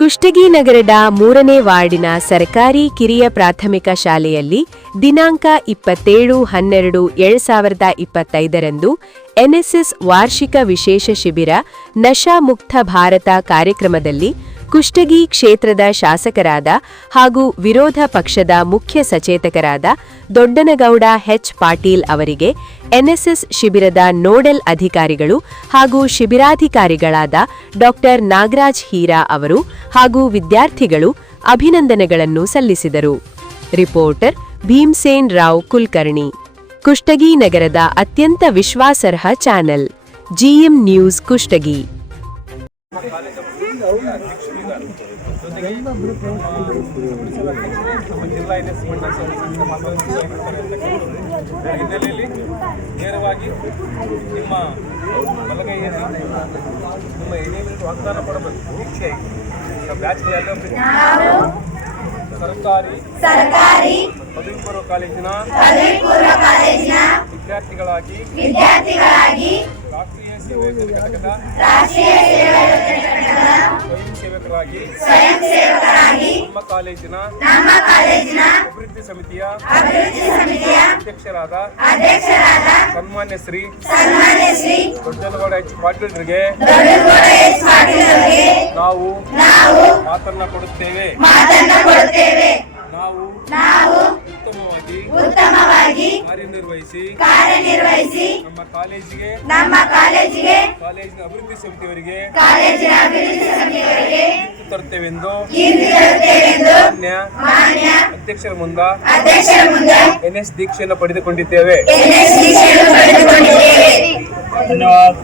ಕುಷ್ಟಗಿ ನಗರದ ಮೂರನೇ ವಾರ್ಡಿನ ಸರ್ಕಾರಿ ಕಿರಿಯ ಪ್ರಾಥಮಿಕ ಶಾಲೆಯಲ್ಲಿ ದಿನಾಂಕ ಇಪ್ಪತ್ತೇಳು ಹನ್ನೆರಡು ಎರಡ್ ಸಾವಿರದ ಇಪ್ಪತ್ತೈದರಂದು ಎನ್ಎಸ್ಎಸ್ ವಾರ್ಷಿಕ ವಿಶೇಷ ಶಿಬಿರ ನಶಾ ಮುಕ್ತ ಭಾರತ ಕಾರ್ಯಕ್ರಮದಲ್ಲಿ ಕುಷ್ಟಗಿ ಕ್ಷೇತ್ರದ ಶಾಸಕರಾದ ಹಾಗೂ ವಿರೋಧ ಪಕ್ಷದ ಮುಖ್ಯ ಸಚೇತಕರಾದ ದೊಡ್ಡನಗೌಡ ಹೆಚ್ ಪಾಟೀಲ್ ಅವರಿಗೆ ಎನ್ಎಸ್ಎಸ್ ಶಿಬಿರದ ನೋಡೆಲ್ ಅಧಿಕಾರಿಗಳು ಹಾಗೂ ಶಿಬಿರಾಧಿಕಾರಿಗಳಾದ ಡಾಕ್ಟರ್ ನಾಗರಾಜ್ ಹೀರಾ ಅವರು ಹಾಗೂ ವಿದ್ಯಾರ್ಥಿಗಳು ಅಭಿನಂದನೆಗಳನ್ನು ಸಲ್ಲಿಸಿದರು. ರಿಪೋರ್ಟರ್ ಭೀಮ್ಸೇನ್ ರಾವ್ ಕುಲ್ಕರ್ಣಿ. ಕುಷ್ಟಗಿ ನಗರದ ಅತ್ಯಂತ ವಿಶ್ವಾಸಾರ್ಹ ಚಾನೆಲ್. GM news Kushtagi. ನಮ್ಮ ಜಿಲ್ಲಾ ಎನ್ ಎಸ್ ಮಂಡಲ ಹಿನ್ನೆಲೆಯಲ್ಲಿ ನೇರವಾಗಿ ನಿಮ್ಮ ಬಲಗೈಯಲ್ಲಿ ನಿಮ್ಮ ಏನೇನು ವಾಗ್ದಾನ ಕೊಡಬೇಕು ದೀಕ್ಷೆ ಬ್ಯಾಚ್ ಸರ್ಕಾರಿ ಸರ್ಕಾರಿ ಪದವಿ ಪೂರ್ವ ಕಾಲೇಜಿನ ಪದವಿ ಪೂರ್ವ ಕಾಲೇಜಿನ ವಿದ್ಯಾರ್ಥಿಗಳಾಗಿ ವಿದ್ಯಾರ್ಥಿಗಳಾಗಿ ರಾಷ್ಟ್ರೀಯ ಸೇವೆ ಘಟಕದ ರಾಷ್ಟ್ರೀಯ ಸೇವಕರಾಗಿ ಸ್ವಯಂ ಸೇವಕರಾಗಿ ನಮ್ಮ ಕಾಲೇಜಿನ ನಮ್ಮ ಕಾಲೇಜಿನ ಅಭಿವೃದ್ಧಿ ಸಮಿತಿಯ ಅಭಿವೃದ್ಧಿ ಸಮಿತಿಯ ಅಧ್ಯಕ್ಷರಾದ ಅಧ್ಯಕ್ಷರಾದ ಸನ್ಮಾನ್ಯ ಶ್ರೀ ಸನ್ಮಾನ್ಯ ಶ್ರೀ ದೊಡ್ಡನಗೌಡ ಎಚ್ ಪಾಟೀಲ್ರಿಗೆ ನಾವು ನಾವು ಮಾತನ್ನ ಕೊಡುತ್ತೇವೆ. ಮಾತನ್ನ ಕೊಡುತ್ತೇವೆ. ನಾವು ನಾವು ಉತ್ತಮವಾಗಿ ಉತ್ತಮವಾಗಿ ಕಾರ್ಯನಿರ್ವಹಿಸಿ ಕಾರ್ಯನಿರ್ವಹಿಸಿ ನಮ್ಮ ಕಾಲೇಜಿಗೆ ನಮ್ಮ ಕಾಲೇಜಿಗೆ ಕಾಲೇಜಿನ ಅಭಿವೃದ್ಧಿ ಸಮಿತಿಯವರಿಗೆ ಕಾಲೇಜಿನ ಅಭಿವೃದ್ಧಿ ಸಮಿತಿಯವರಿಗೆ ತರುತ್ತೇವೆಂದು ಮಾನ್ಯ ಮಾನ್ಯ ಅಧ್ಯಕ್ಷರ ಮುಂದ ಎನ್ ಎಸ್ ದೀಕ್ಷೆಯನ್ನು ಪಡೆದುಕೊಂಡಿದ್ದೇವೆ. ಎನ್ಎಸ್ ದೀಕ್ಷೆಯನ್ನು ಪಡೆದುಕೊಂಡಿದ್ದೇವೆ. ಧನ್ಯವಾದ.